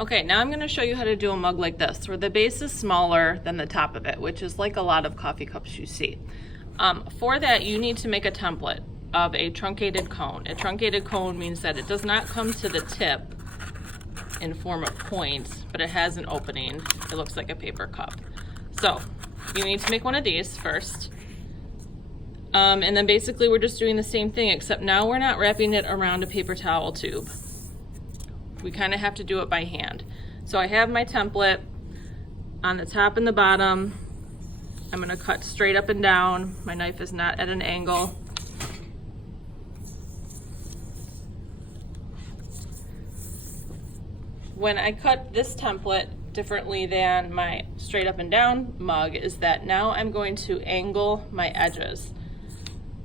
Okay, now I'm going to show you how to do a mug like this, where the base is smaller than the top of it, which is like a lot of coffee cups you see. For that, you need to make a template of a truncated cone. A truncated cone means that it does not come to the tip in form of points, but it has an opening. It looks like a paper cup. So you need to make one of these first. And then basically we're just doing the same thing, except now we're not wrapping it around a paper towel tube. We kind of have to do it by hand. So I have my template on the top and the bottom. I'm gonna cut straight up and down. My knife is not at an angle. When I cut this template differently than my straight up and down mug is that now I'm going to angle my edges.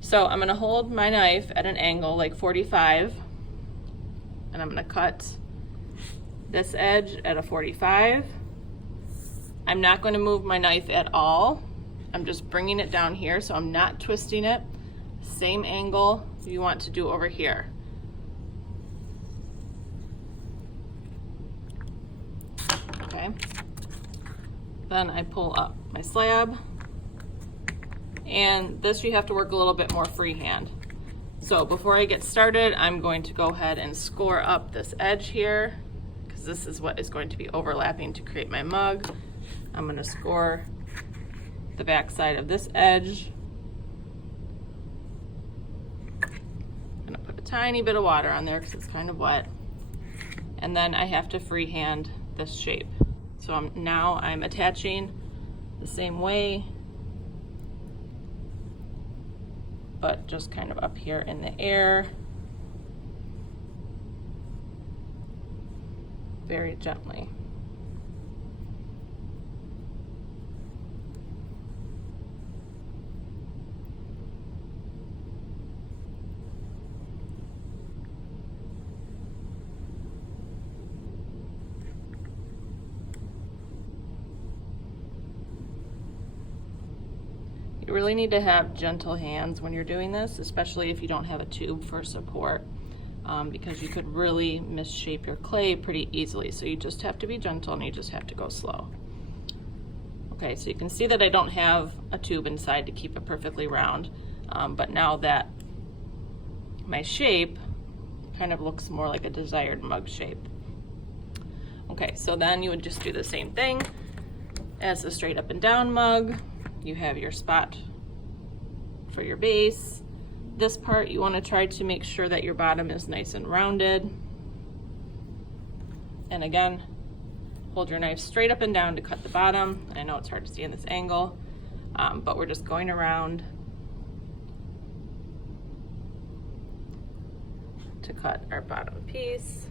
So I'm gonna hold my knife at an angle like 45, and I'm gonna cut this edge at a 45. I'm not going to move my knife at all. I'm just bringing it down here, so I'm not twisting it. Same angle you want to do over here. Okay. Then I pull up my slab, and this you have to work a little bit more freehand. So before I get started, I'm going to go ahead and score up this edge here, because this is what is going to be overlapping to create my mug. I'm going to score the back side of this edge. I'm going to put a tiny bit of water on there because it's kind of wet. And then I have to freehand this shape. So now I'm attaching the same way, but just kind of up here in the air, very gently. You really need to have gentle hands when you're doing this, especially if you don't have a tube for support, because you could really misshape your clay pretty easily. So you just have to be gentle and you just have to go slow. Okay, so you can see that I don't have a tube inside to keep it perfectly round, but now that my shape kind of looks more like a desired mug shape. Okay, so then you would just do the same thing as the straight up and down mug. You have your spot for your base. This part you want to try to make sure that your bottom is nice and rounded. And again, hold your knife straight up and down to cut the bottom. I know it's hard to see in this angle, but we're just going around to cut our bottom piece.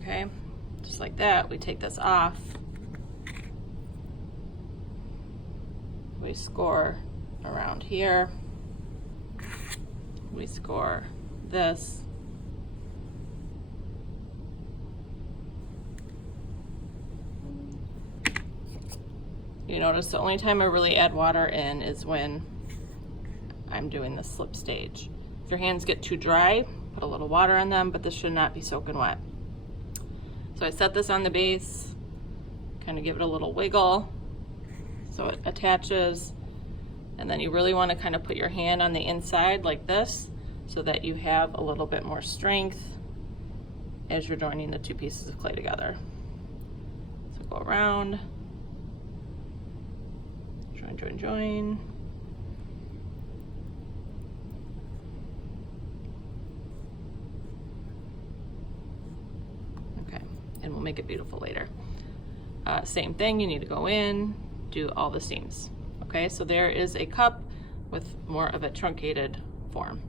Okay, just like that, we take this off. We score around here. We score this. You notice the only time I really add water in is when I'm doing the slip stage. If your hands get too dry, put a little water on them, but this should not be soaking wet. So I set this on the base, kind of give it a little wiggle so it attaches, and then you really want to kind of put your hand on the inside like this so that you have a little bit more strength as you're joining the two pieces of clay together. So go around, join, join, join. And we'll make it beautiful later. Same thing, you need to go in, do all the seams. Okay, so there is a cup with more of a truncated form.